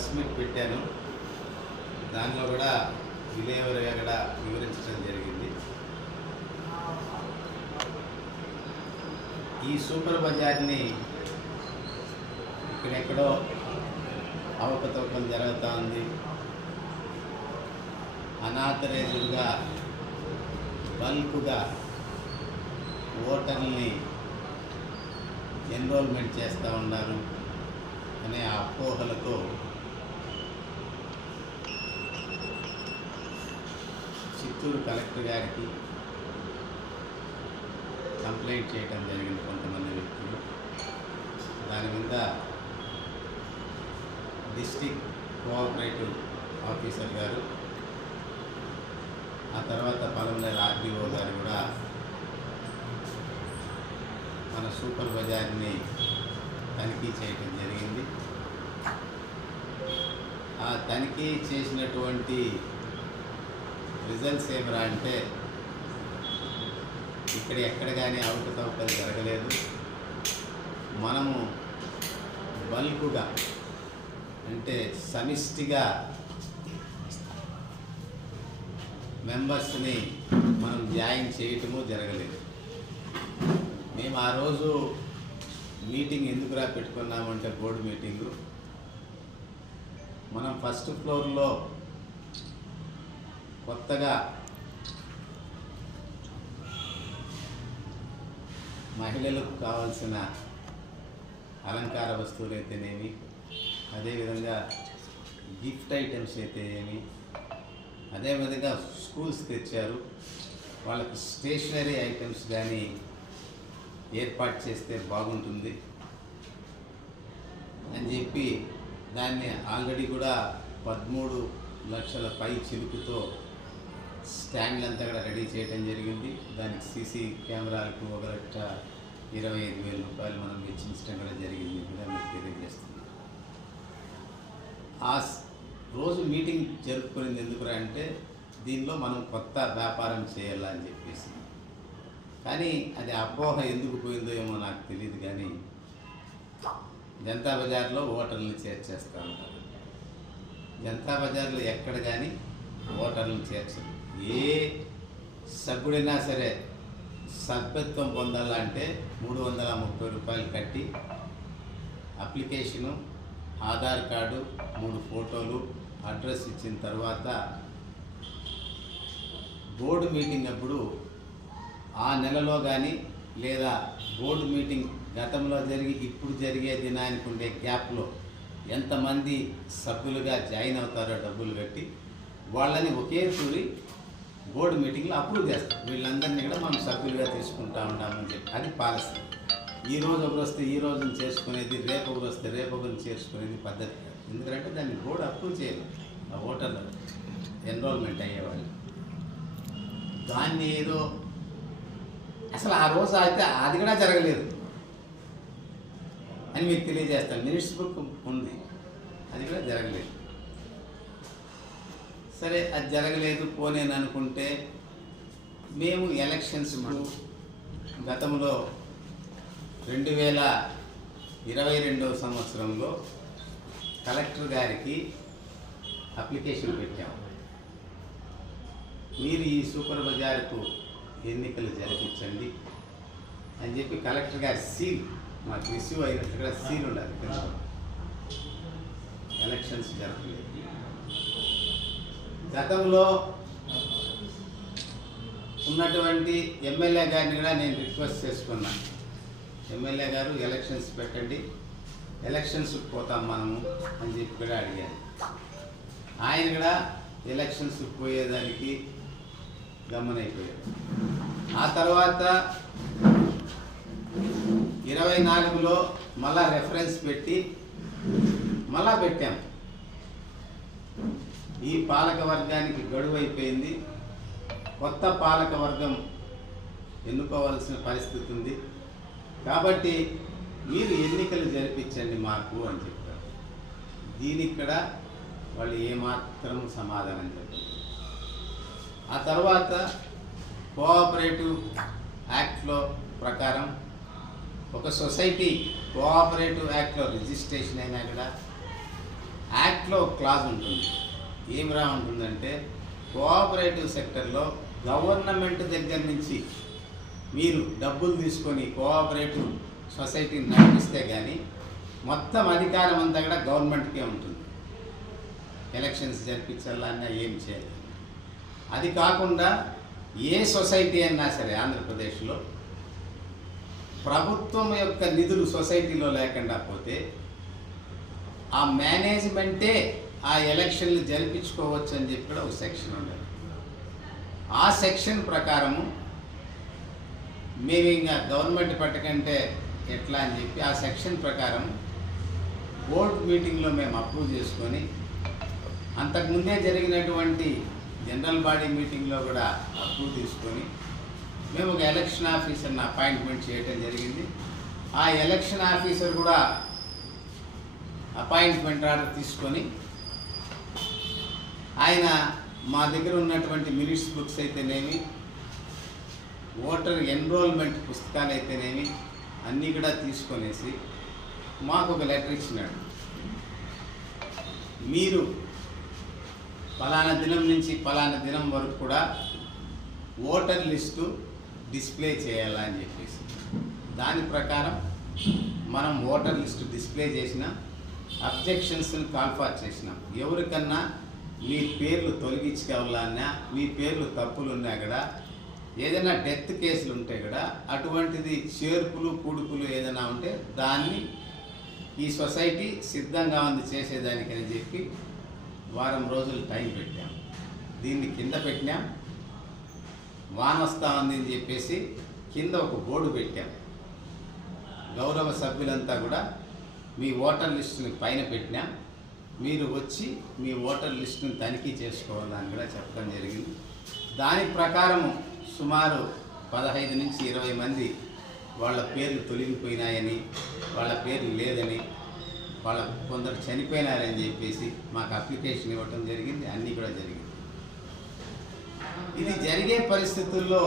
press meet పెట్టాను దానిలో కూడా విలేవరిగా కూడా వివరించడం జరిగింది ఈ సూపర్ బజార్ని ఇక్కడెక్కడో అవకతవకం జరుగుతూ ఉంది అనాథరేజులుగా బల్క్గా ఓటర్ని ఎన్రోల్మెంట్ చేస్తూ ఉన్నారు అనే అపోహలతో చిత్తూరు కలెక్టర్ గారికి కంప్లైంట్ చేయడం జరిగింది కొంతమంది వ్యక్తులు దాని మీద డిస్టిక్ కోఆపరేటివ్ ఆఫీసర్ గారు ఆ తర్వాత పలమనేర ఆర్డీఓ గారు కూడా మన సూపర్ బజార్ని తనిఖీ చేయడం జరిగింది ఆ తనిఖీ చేసినటువంటి రిజల్ట్స్ ఏమిరా అంటే ఇక్కడ ఎక్కడ కానీ అవకతవకలు జరగలేదు మనము బల్కుగా అంటే సమిష్టిగా మెంబర్స్ని మనం జాయిన్ చేయటము జరగలేదు మేము ఆ రోజు మీటింగ్ ఎందుకురా పెట్టుకున్నామంటే బోర్డు మీటింగు మనం ఫస్ట్ ఫ్లోర్లో కొత్తగా మహిళలకు కావాల్సిన అలంకార వస్తువులు అయితేనేమి అదేవిధంగా గిఫ్ట్ ఐటమ్స్ అయితే ఏమి అదేవిధంగా స్కూల్స్ తెచ్చారు వాళ్ళకు స్టేషనరీ ఐటమ్స్ కానీ ఏర్పాటు చేస్తే బాగుంటుంది అని చెప్పి దాన్ని ఆల్రెడీ కూడా పదమూడు లక్షల పై చిలుకుతో స్టాండ్లు అంతా కూడా రెడీ చేయడం జరిగింది దానికి సీసీ కెమెరాలకు ఒక లక్ష ఇరవై ఐదు వేల రూపాయలు మనం వెచ్చించడం కూడా జరిగింది కూడా మీకు ఆ రోజు మీటింగ్ జరుపుకునేది ఎందుకురా అంటే దీనిలో మనం కొత్త వ్యాపారం చేయాలని చెప్పేసి కానీ అది అపోహ ఎందుకు పోయిందో ఏమో నాకు తెలియదు కానీ జనతా బజార్లో ఓటర్లు చేర్చేస్తూ ఉంటారు జనతా బజార్లో ఎక్కడ కానీ ఓటర్లను చేర్చదు ఏ సభ్యుడైనా సరే సభ్యత్వం పొందాలంటే మూడు వందల ముప్పై రూపాయలు కట్టి అప్లికేషను ఆధార్ కార్డు మూడు ఫోటోలు అడ్రస్ ఇచ్చిన తర్వాత బోర్డు మీటింగ్ అప్పుడు ఆ నెలలో కానీ లేదా బోర్డు మీటింగ్ గతంలో జరిగి ఇప్పుడు జరిగే దినానికి ఉండే గ్యాప్లో ఎంతమంది సభ్యులుగా జాయిన్ అవుతారో డబ్బులు కట్టి వాళ్ళని ఒకే ఒకేసారి బోర్డు మీటింగ్లో అప్రూవ్ చేస్తాం వీళ్ళందరినీ కూడా మనం సభ్యులుగా తీసుకుంటా ఉంటామని చెప్పి అది పాలసీ ఈ రోజు ఒకరు వస్తే ఈ రోజు చేసుకునేది రేపు ఒకరు వస్తే రేపు ఒకరు చేసుకునేది పద్ధతి ఎందుకంటే దాన్ని బోర్డు అప్రూవ్ చేయదు ఆ ఓటర్లు ఎన్రోల్మెంట్ అయ్యేవాళ్ళు దాన్ని ఏదో అసలు ఆ రోజు అయితే అది కూడా జరగలేదు అని మీకు తెలియజేస్తాను మినిట్స్ బుక్ ఉంది అది కూడా జరగలేదు సరే అది జరగలేదు పోనేను అనుకుంటే మేము ఎలక్షన్స్ గతంలో రెండు వేల ఇరవై రెండవ సంవత్సరంలో కలెక్టర్ గారికి అప్లికేషన్ పెట్టాము మీరు ఈ సూపర్ బజార్కు ఎన్నికలు జరిపించండి అని చెప్పి కలెక్టర్ గారి సీల్ మాకు రిసీవ్ అయినట్లుగా సీల్ ఉండాలి ఎలక్షన్స్ జరగలేదు గతంలో ఉన్నటువంటి ఎమ్మెల్యే గారిని కూడా నేను రిక్వెస్ట్ చేసుకున్నాను ఎమ్మెల్యే గారు ఎలక్షన్స్ పెట్టండి ఎలక్షన్స్ పోతాం మనము అని చెప్పి కూడా అడిగాను ఆయన కూడా ఎలక్షన్స్ పోయేదానికి గమనైపోయాడు ఆ తర్వాత ఇరవై నాలుగులో మళ్ళా రెఫరెన్స్ పెట్టి మళ్ళా పెట్టాము ఈ పాలక వర్గానికి గడువు అయిపోయింది కొత్త పాలక వర్గం ఎన్నుకోవాల్సిన పరిస్థితి ఉంది కాబట్టి మీరు ఎన్నికలు జరిపించండి మాకు అని చెప్పారు దీనిక్కడ వాళ్ళు ఏమాత్రం సమాధానం చెప్పారు ఆ తర్వాత కోఆపరేటివ్ యాక్ట్లో ప్రకారం ఒక సొసైటీ కోఆపరేటివ్ యాక్ట్లో రిజిస్ట్రేషన్ అయినా కూడా యాక్ట్లో క్లాజ్ ఉంటుంది ఏం రా ఉంటుందంటే కోఆపరేటివ్ సెక్టర్లో గవర్నమెంట్ దగ్గర నుంచి మీరు డబ్బులు తీసుకొని కోఆపరేటివ్ సొసైటీని నడిపిస్తే కానీ మొత్తం అధికారం అంతా కూడా గవర్నమెంట్కే ఉంటుంది ఎలక్షన్స్ జరిపించాలన్నా ఏం చేయాలి అది కాకుండా ఏ సొసైటీ అయినా సరే ఆంధ్రప్రదేశ్లో ప్రభుత్వం యొక్క నిధులు సొసైటీలో లేకుండా పోతే ఆ మేనేజ్మెంటే ఆ ఎలక్షన్లు జరిపించుకోవచ్చు అని చెప్పి కూడా ఒక సెక్షన్ ఉండదు ఆ సెక్షన్ ప్రకారము మేము ఇంకా గవర్నమెంట్ పట్టకంటే ఎట్లా అని చెప్పి ఆ సెక్షన్ ప్రకారం బోర్డ్ మీటింగ్లో మేము అప్రూవ్ చేసుకొని అంతకుముందే జరిగినటువంటి జనరల్ బాడీ మీటింగ్లో కూడా అప్రూవ్ తీసుకొని మేము ఒక ఎలక్షన్ ఆఫీసర్ని అపాయింట్మెంట్ చేయటం జరిగింది ఆ ఎలక్షన్ ఆఫీసర్ కూడా అపాయింట్మెంట్ ఆర్డర్ తీసుకొని ఆయన మా దగ్గర ఉన్నటువంటి మినిట్స్ బుక్స్ అయితేనేమి ఓటర్ ఎన్రోల్మెంట్ పుస్తకాలు అయితేనేమి అన్నీ కూడా తీసుకొనేసి మాకు ఒక లెటర్ ఇచ్చినాడు మీరు ఫలానా దినం నుంచి ఫలానా దినం వరకు కూడా ఓటర్ లిస్టు డిస్ప్లే చేయాలా అని చెప్పేసి దాని ప్రకారం మనం ఓటర్ లిస్టు డిస్ప్లే చేసినాం అబ్జెక్షన్స్ని కాన్ఫర్ చేసినాం ఎవరికన్నా మీ పేర్లు తొలగించుకోవాలన్నా మీ పేర్లు తప్పులు ఉన్నా కూడా ఏదైనా డెత్ కేసులు ఉంటాయి కూడా అటువంటిది చేర్పులు కూడుకులు ఏదైనా ఉంటే దాన్ని ఈ సొసైటీ సిద్ధంగా ఉంది చేసేదానికని చెప్పి వారం రోజులు టైం పెట్టాం దీన్ని కింద పెట్టినాం వాన వస్తా ఉంది అని చెప్పేసి కింద ఒక బోర్డు పెట్టాం గౌరవ సభ్యులంతా కూడా మీ ఓటర్ లిస్టుని పైన పెట్టినాం మీరు వచ్చి మీ ఓటర్ లిస్టును తనిఖీ చేసుకోవాలని కూడా చెప్పడం జరిగింది దాని ప్రకారము సుమారు పదహైదు నుంచి ఇరవై మంది వాళ్ళ పేర్లు తొలగిపోయినాయని వాళ్ళ పేర్లు లేదని వాళ్ళ కొందరు చనిపోయినారని చెప్పేసి మాకు అప్లికేషన్ ఇవ్వటం జరిగింది అన్నీ కూడా జరిగింది ఇది జరిగే పరిస్థితుల్లో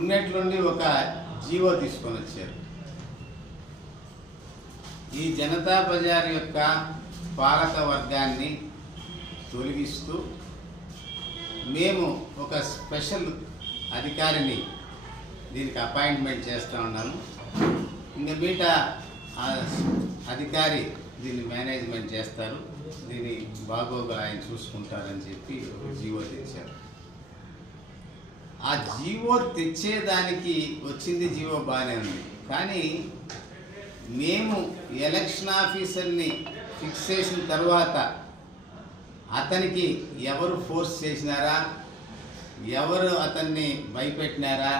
ఉన్నట్లుండి ఒక జీవో తీసుకొని వచ్చారు ఈ జనతా బజార్ యొక్క పాలక వర్గాన్ని తొలగిస్తూ మేము ఒక స్పెషల్ అధికారిని దీనికి అపాయింట్మెంట్ చేస్తూ ఉన్నాము ఇంకా మీట అధికారి దీన్ని మేనేజ్మెంట్ చేస్తారు దీన్ని బాగోగా ఆయన చూసుకుంటారని చెప్పి జీవో తెచ్చారు ఆ జీవో తెచ్చేదానికి వచ్చింది జీవో బాగానే ఉంది కానీ మేము ఎలక్షన్ ఆఫీసర్ని ఫిక్స్ చేసిన తర్వాత అతనికి ఎవరు ఫోర్స్ చేసినారా ఎవరు అతన్ని భయపెట్టినారా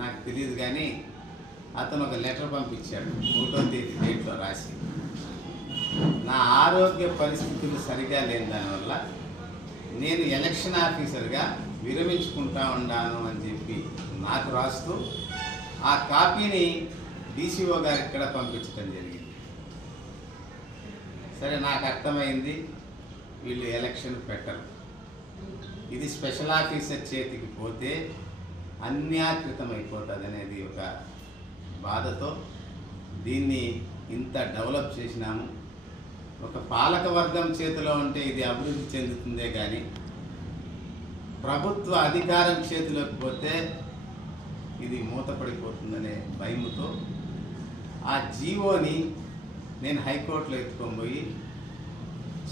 నాకు తెలియదు కానీ అతను ఒక లెటర్ పంపించాడు ఫోటో తేదీ డేట్లో రాసి నా ఆరోగ్య పరిస్థితులు సరిగా లేని దానివల్ల నేను ఎలక్షన్ ఆఫీసర్గా విరమించుకుంటా ఉన్నాను అని చెప్పి నాకు రాస్తూ ఆ కాపీని డీసీఓ గారికి కూడా పంపించడం జరిగింది సరే నాకు అర్థమైంది వీళ్ళు ఎలక్షన్ పెట్టరు ఇది స్పెషల్ ఆఫీసర్ చేతికి పోతే అన్యాకృతం అయిపోతుంది అనేది ఒక బాధతో దీన్ని ఇంత డెవలప్ చేసినాము ఒక పాలక వర్గం చేతిలో ఉంటే ఇది అభివృద్ధి చెందుతుందే కానీ ప్రభుత్వ అధికారం చేతిలోకి పోతే ఇది మూతపడిపోతుందనే భయముతో ఆ జీవోని నేను హైకోర్టులో ఎత్తుకొని పోయి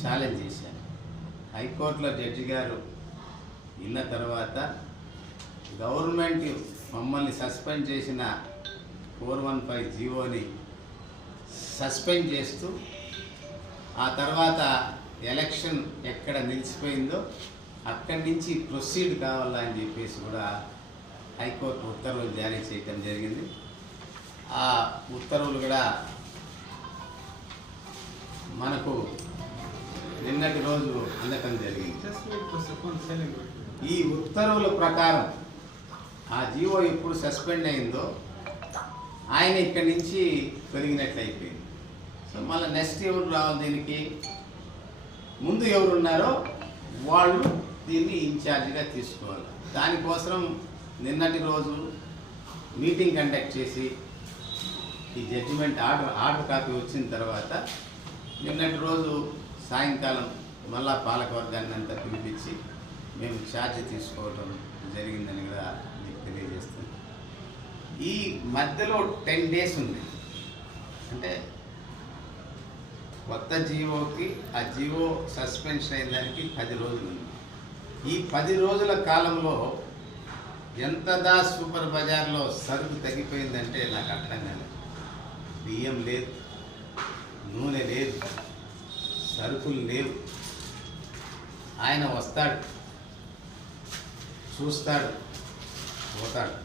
ఛాలెంజ్ చేశాను హైకోర్టులో జడ్జి గారు విన్న తర్వాత గవర్నమెంట్ మమ్మల్ని సస్పెండ్ చేసిన ఫోర్ వన్ ఫైవ్ జీవోని సస్పెండ్ చేస్తూ ఆ తర్వాత ఎలక్షన్ ఎక్కడ నిలిచిపోయిందో అక్కడి నుంచి ప్రొసీడ్ కావాలని చెప్పేసి కూడా హైకోర్టు ఉత్తర్వులు జారీ చేయటం జరిగింది ఆ ఉత్తర్వులు కూడా మనకు నిన్నటి రోజు అందటం జరిగింది ఈ ఉత్తర్వుల ప్రకారం ఆ జీవో ఎప్పుడు సస్పెండ్ అయిందో ఆయన ఇక్కడి నుంచి పెరిగినట్లు అయిపోయింది సో మళ్ళీ నెక్స్ట్ ఎవరు రావాలి దీనికి ముందు ఎవరున్నారో వాళ్ళు దీన్ని ఇన్ఛార్జిగా తీసుకోవాలి దానికోసం నిన్నటి రోజు మీటింగ్ కండక్ట్ చేసి ఈ జడ్జిమెంట్ ఆర్డర్ ఆర్డర్ కాపీ వచ్చిన తర్వాత నిన్నటి రోజు సాయంకాలం మళ్ళా పాలకవర్గాన్ని అంతా పిలిపించి మేము ఛార్జ్ తీసుకోవటం జరిగిందని కూడా మీకు తెలియజేస్తుంది ఈ మధ్యలో టెన్ డేస్ ఉంది అంటే కొత్త జీవోకి ఆ జీవో సస్పెన్షన్ అయిన దానికి పది రోజులు ఉంది ఈ పది రోజుల కాలంలో ఎంతదా సూపర్ బజార్లో సరుకు తగ్గిపోయిందంటే నాకు అర్థం కాలేదు బియ్యం లేదు నూనె లేదు సరుకులు లేవు ఆయన వస్తాడు చూస్తాడు పోతాడు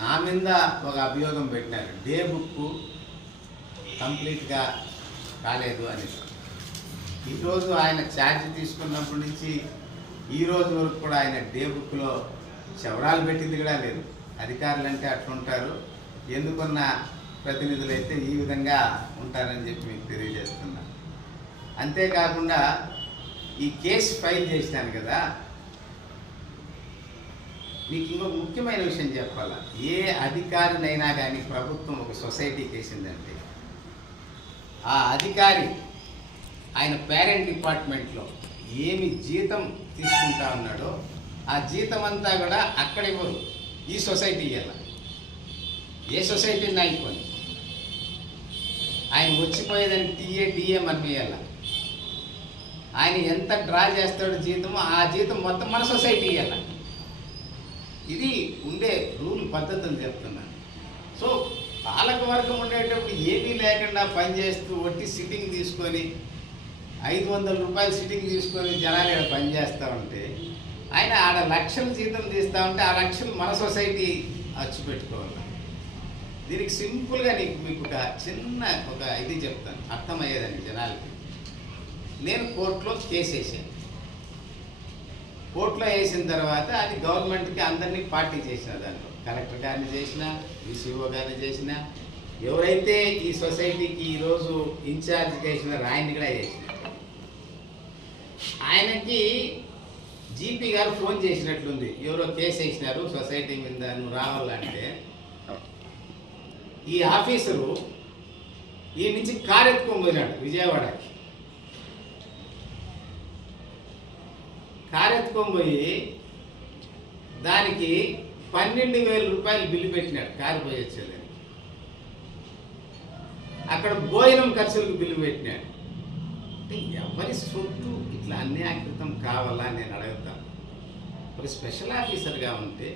నా మీద ఒక అభియోగం పెట్టినారు డే బుక్ కంప్లీట్గా కాలేదు అని ఈరోజు ఆయన ఛార్జ్ తీసుకున్నప్పటి నుంచి ఈ రోజు వరకు కూడా ఆయన డే బుక్లో చవరాలు పెట్టింది కూడా లేదు అధికారులు అంటే అట్లుంటారు ఎందుకున్న ప్రతినిధులు అయితే ఈ విధంగా ఉంటారని చెప్పి మీకు తెలియజేస్తున్నా అంతేకాకుండా ఈ కేసు ఫైల్ చేసినాను కదా మీకు ఇంకొక ముఖ్యమైన విషయం చెప్పాలా ఏ అధికారినైనా కానీ ప్రభుత్వం ఒక సొసైటీకి వేసిందంటే ఆ అధికారి ఆయన పేరెంట్ డిపార్ట్మెంట్లో ఏమి జీతం తీసుకుంటా ఉన్నాడో ఆ జీతం అంతా కూడా అక్కడ ఇవ్వరు ఈ సొసైటీ ఇవ్వాలి ఏ సొసైటీ నాయకుడు ఆయన వచ్చిపోయేదని టీఏ డిఏ మనమేయాల ఆయన ఎంత డ్రా చేస్తాడు జీతం ఆ జీతం మొత్తం మన సొసైటీ ఇవ్వాల ఇది ఉండే రూల్ పద్ధతులు చెప్తున్నాను సో పాలకవర్గం ఉండేటప్పుడు ఏమీ లేకుండా పనిచేస్తూ వట్టి సిట్టింగ్ తీసుకొని ఐదు వందల రూపాయలు సిట్టింగ్ తీసుకొని జనాలు ఇక్కడ పనిచేస్తూ ఉంటే ఆయన ఆడ లక్షలు జీతం తీస్తూ ఉంటే ఆ లక్షలు మన సొసైటీ అచ్చిపెట్టుకోవాలి దీనికి సింపుల్గా నీకు మీకు ఒక చిన్న ఒక ఇది చెప్తాను అర్థమయ్యేదండి జనాలకి నేను కోర్టులో కేసు వేసాను కోర్టులో వేసిన తర్వాత అది గవర్నమెంట్కి అందరినీ పార్టీ చేసిన దాంట్లో కలెక్టర్ గారిని చేసిన ఈసీఓ గారిని చేసిన ఎవరైతే ఈ సొసైటీకి ఈరోజు ఇన్ఛార్జ్ చేసిన ఆయన కూడా చేసిన ఆయనకి జీపీ గారు ఫోన్ చేసినట్లుంది ఎవరో కేసు వేసినారు సొసైటీ మీద నువ్వు రావాలంటే ఈ ఆఫీసరు ఈ నుంచి కారెత్తుకొని పోయినాడు విజయవాడకి కారెత్తుకొని పోయి దానికి పన్నెండు వేల రూపాయలు బిల్లు పెట్టినాడు కారు పోయొచ్చేదానికి అక్కడ భోజనం ఖర్చులకు బిల్లు పెట్టినాడు అంటే ఎవరి సొత్తు ఇట్లా అన్యాకృతం కావాలా నేను అడుగుతాను మరి స్పెషల్ ఆఫీసర్గా ఉంటే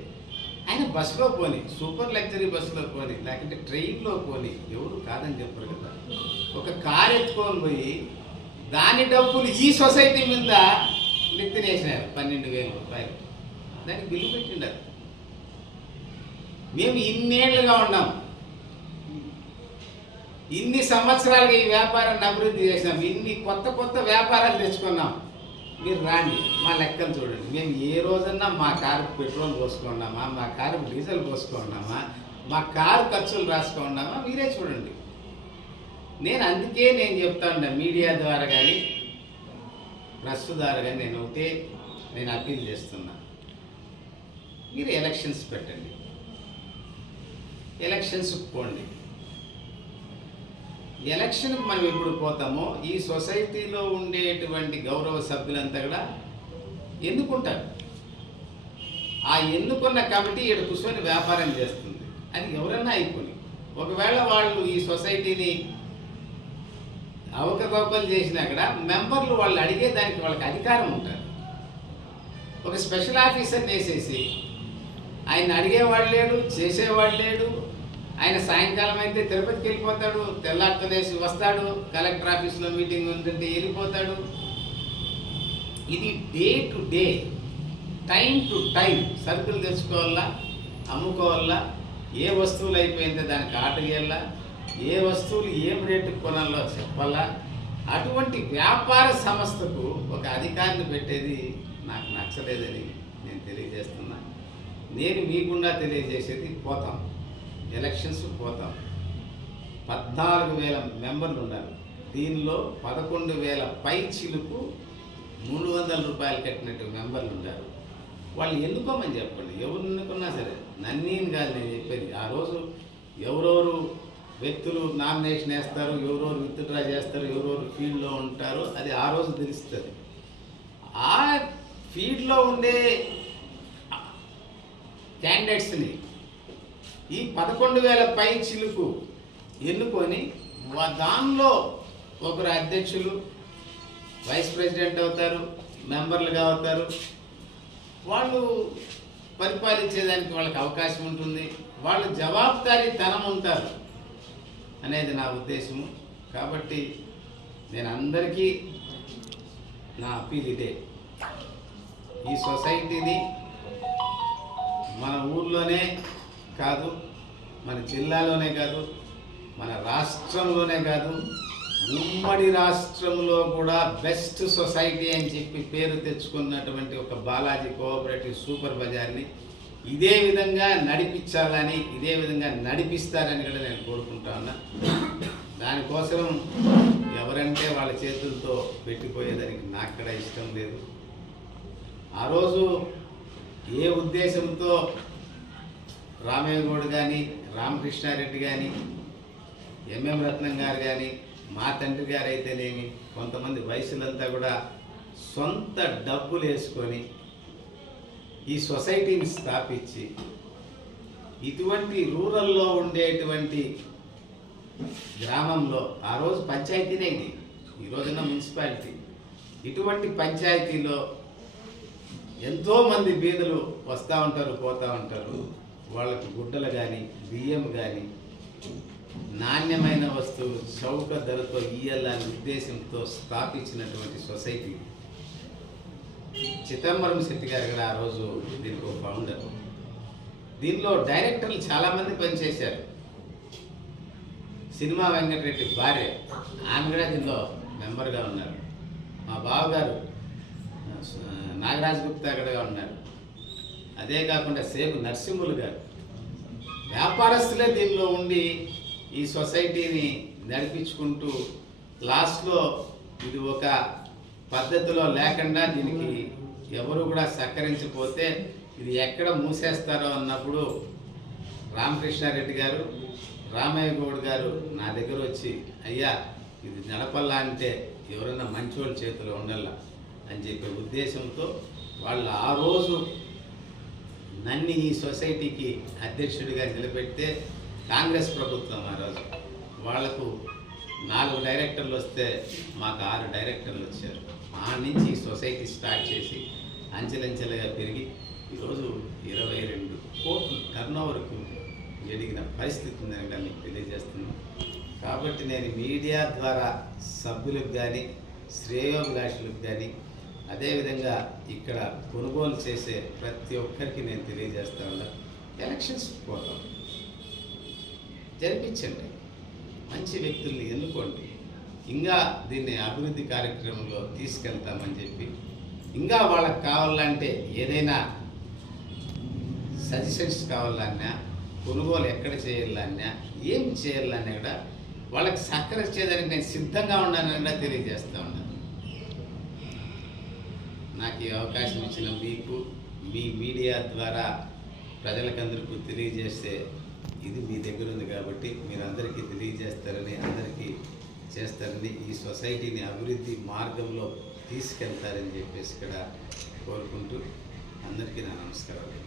ఆయన బస్సులో పోని సూపర్ లగ్జరీ బస్సులో పోని లేకుంటే ట్రైన్లో పోని ఎవరు కాదని చెప్పరు కదా ఒక కారు ఎత్తుకొని పోయి దాని డబ్బులు ఈ సొసైటీ మీద నెత్తినేసినారు పన్నెండు వేల రూపాయలు దానికి బిల్లు పెట్టిండారు మేము ఇన్నేళ్లుగా ఉన్నాం ఇన్ని సంవత్సరాలుగా ఈ వ్యాపారాన్ని అభివృద్ధి చేసినాం ఇన్ని కొత్త కొత్త వ్యాపారాలు తెచ్చుకున్నాం మీరు రాండి మా లెక్కలు చూడండి మేము ఏ రోజన్నా మా కారు పెట్రోల్ పోసుకున్నామా మా కారు డీజిల్ పోసుకున్నామా మా కారు ఖర్చులు రాసుకున్నామా మీరే చూడండి నేను అందుకే నేను చెప్తాను మీడియా ద్వారా కానీ ప్రస్తు ద్వారా కానీ నేను ఒకే నేను అప్పీల్ చేస్తున్నా మీరు ఎలక్షన్స్ పెట్టండి ఎలక్షన్స్ పోండి ఎలక్షన్ మనం ఎప్పుడు పోతామో ఈ సొసైటీలో ఉండేటువంటి గౌరవ సభ్యులంతా కూడా ఎన్నుకుంటారు ఆ ఎన్నుకున్న కమిటీ ఇక్కడ కూర్చొని వ్యాపారం చేస్తుంది అది ఎవరన్నా అయిపోయి ఒకవేళ వాళ్ళు ఈ సొసైటీని అవకతవకలు చేసినా కూడా మెంబర్లు వాళ్ళు అడిగే దానికి వాళ్ళకి అధికారం ఉంటారు ఒక స్పెషల్ ఆఫీసర్ వేసేసి ఆయన అడిగేవాడు లేడు చేసేవాడు లేడు ఆయన సాయంకాలం అయితే తిరుపతికి వెళ్ళిపోతాడు తెల్లార్తదేశ్ వస్తాడు కలెక్టర్ ఆఫీస్లో మీటింగ్ ఉందంటే వెళ్ళిపోతాడు ఇది day to day time to time సరుకులు తెచ్చుకోవాలా అమ్ముకోవాలా ఏ వస్తువులు అయిపోయిందో దానికి ఆట చేయాలా ఏ వస్తువులు ఏం రేటుకు కొనాలో చెప్పాలా అటువంటి వ్యాపార సంస్థకు ఒక అధికారిని పెట్టేది నాకు నచ్చలేదని నేను తెలియజేస్తున్నా నేను మీకుండా తెలియజేసేది పోతాం ఎలక్షన్స్ పోతాం పద్నాలుగు వేల మెంబర్లు ఉన్నారు దీనిలో పదకొండు వేల పై చిలుకు మూడు వందల రూపాయలు కట్టినట్టు మెంబర్లు ఉన్నారు వాళ్ళు ఎన్నుకోమని చెప్పండి ఎవరు ఎన్నుకున్నా సరే నన్నీని కాదు నేను చెప్పేది ఆ రోజు ఎవరెవరు వ్యక్తులు నామినేషన్ వేస్తారు ఎవరెవరు విత్డ్రా చేస్తారు ఎవరెవరు ఫీల్డ్లో ఉంటారో అది ఆ రోజు తెలుస్తుంది ఆ ఫీల్డ్లో ఉండే క్యాండిడేట్స్ని ఈ పదకొండు వేల పై చిలుకు ఎన్నుకొని దానిలో ఒకరు అధ్యక్షులు వైస్ ప్రెసిడెంట్ అవుతారు మెంబర్లుగా అవుతారు వాళ్ళు పరిపాలించేదానికి వాళ్ళకి అవకాశం ఉంటుంది వాళ్ళు తనం ఉంటారు అనేది నా ఉద్దేశము కాబట్టి నేను అందరికీ నా అప్పీల్ ఇదే ఈ సొసైటీని మన ఊర్లోనే కాదు మన జిల్లాలోనే కాదు మన రాష్ట్రంలోనే కాదు ఉమ్మడి రాష్ట్రంలో కూడా బెస్ట్ సొసైటీ అని చెప్పి పేరు తెచ్చుకున్నటువంటి ఒక బాలాజీ కోఆపరేటివ్ సూపర్ బజార్ని ఇదే విధంగా నడిపించాలని ఇదే విధంగా నడిపిస్తారని కూడా నేను కోరుకుంటా ఉన్నా దానికోసం ఎవరంటే వాళ్ళ చేతులతో పెట్టిపోయేదానికి నాక్కడ ఇష్టం లేదు ఆ రోజు ఏ ఉద్దేశంతో రామయ్య గౌడ్ కానీ రామకృష్ణారెడ్డి కానీ ఎంఎం రత్నం గారు కానీ మా తండ్రి గారు అయితేనేమి కొంతమంది వయసులంతా కూడా సొంత డబ్బులు వేసుకొని ఈ సొసైటీని స్థాపించి ఇటువంటి రూరల్లో ఉండేటువంటి గ్రామంలో ఆ రోజు పంచాయతీనే ఇది ఈ రోజున మున్సిపాలిటీ ఇటువంటి పంచాయతీలో ఎంతోమంది బీదలు వస్తూ ఉంటారు పోతూ ఉంటారు వాళ్ళకు గుడ్డలు కానీ బియ్యం కానీ నాణ్యమైన వస్తువు చౌక ధరతో ఇయ్యాలనే ఉద్దేశంతో స్థాపించినటువంటి సొసైటీ చిదంబరం శెట్టి గారు కూడా ఆ రోజు దీనికి ఒక ఫౌండర్ దీనిలో డైరెక్టర్లు చాలామంది పనిచేశారు సినిమా వెంకటరెడ్డి భార్య ఆమె కూడా దీనిలో మెంబర్గా ఉన్నారు మా బావగారు నాగరాజ్ గుప్తా కూడా ఉన్నారు అదే కాకుండా సేపు నర్సింహులు గారు వ్యాపారస్తులే దీనిలో ఉండి ఈ సొసైటీని నడిపించుకుంటూ లాస్ట్లో ఇది ఒక పద్ధతిలో లేకుండా దీనికి ఎవరు కూడా సహకరించిపోతే ఇది ఎక్కడ మూసేస్తారో అన్నప్పుడు రామకృష్ణారెడ్డి గారు రామయ్య గౌడ్ గారు నా దగ్గర వచ్చి అయ్యా ఇది నడపల్లా అంటే ఎవరన్నా వాళ్ళ చేతిలో ఉండాల అని చెప్పే ఉద్దేశంతో వాళ్ళు ఆ రోజు నన్ను ఈ సొసైటీకి అధ్యక్షుడిగా నిలబెడితే కాంగ్రెస్ ప్రభుత్వం ఆ రోజు వాళ్లకు నాలుగు డైరెక్టర్లు వస్తే మాకు ఆరు డైరెక్టర్లు వచ్చారు ఆ నుంచి సొసైటీ స్టార్ట్ చేసి అంచెలంచెలుగా పెరిగి ఈరోజు ఇరవై రెండు కోట్లు టర్నోవర్కు జరిగిన పరిస్థితి ఉందని కానీ మీకు తెలియజేస్తున్నాను కాబట్టి నేను మీడియా ద్వారా సభ్యులకు కానీ శ్రేయోభిలాషులకు కానీ అదేవిధంగా ఇక్కడ కొనుగోలు చేసే ప్రతి ఒక్కరికి నేను తెలియజేస్తా ఉన్నా ఎలక్షన్స్ పోతాం జరిపించండి మంచి వ్యక్తుల్ని ఎన్నుకోండి ఇంకా దీన్ని అభివృద్ధి కార్యక్రమంలో తీసుకెళ్తామని చెప్పి ఇంకా వాళ్ళకి కావాలంటే ఏదైనా సజెషన్స్ కావాలన్నా కొనుగోలు ఎక్కడ చేయాలన్నా ఏం చేయాలన్నా కూడా వాళ్ళకి సహకరించేదానికి నేను సిద్ధంగా ఉన్నానన్నా తెలియజేస్తా ఉన్నాను నాకు ఈ అవకాశం ఇచ్చిన మీకు మీ మీడియా ద్వారా ప్రజలకందరికీ తెలియజేస్తే ఇది మీ దగ్గర ఉంది కాబట్టి మీరు అందరికీ తెలియజేస్తారని అందరికీ చేస్తారని ఈ సొసైటీని అభివృద్ధి మార్గంలో తీసుకెళ్తారని చెప్పేసి ఇక్కడ కోరుకుంటూ అందరికీ నా నమస్కారాలు